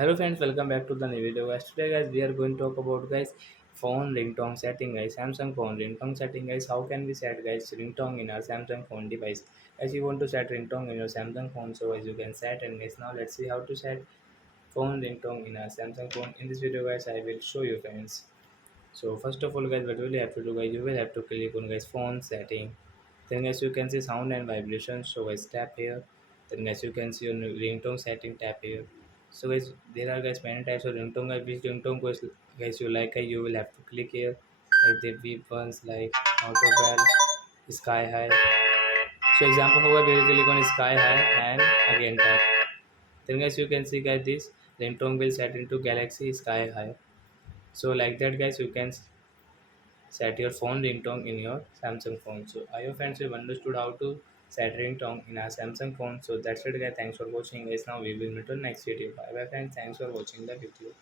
Hello friends, welcome back to the new video guys. Today guys we are going to talk about guys phone ringtone setting guys. Samsung phone ringtone setting guys. How can we set guys ringtone in our Samsung phone device? As you want to set ringtone in your Samsung phone, so as you can set, and guys now let's see how to set phone ringtone in our Samsung phone. In this video guys I will show you friends. So first of all guys what will you have to do guys, you will have to click on guys phone setting. Then guys you can see sound and vibration, so guys tap here. Then guys you can see on ringtone setting, tap here. So guys there are guys many types of ringtone guys. Which ringtone guys you like you will have to click here. Like the beep ones like auto bell, sky high. So example however we will click on sky high and again tap. Then guys you can see guys this ringtone will set into galaxy sky high. So like that guys you can set your phone ringtone in your Samsung phone. So I hope friends you've understood how to set ringtone in our Samsung phone. So that's it guys. Thanks for watching guys. Now we will meet on next video. Bye bye friends. Thanks for watching the video.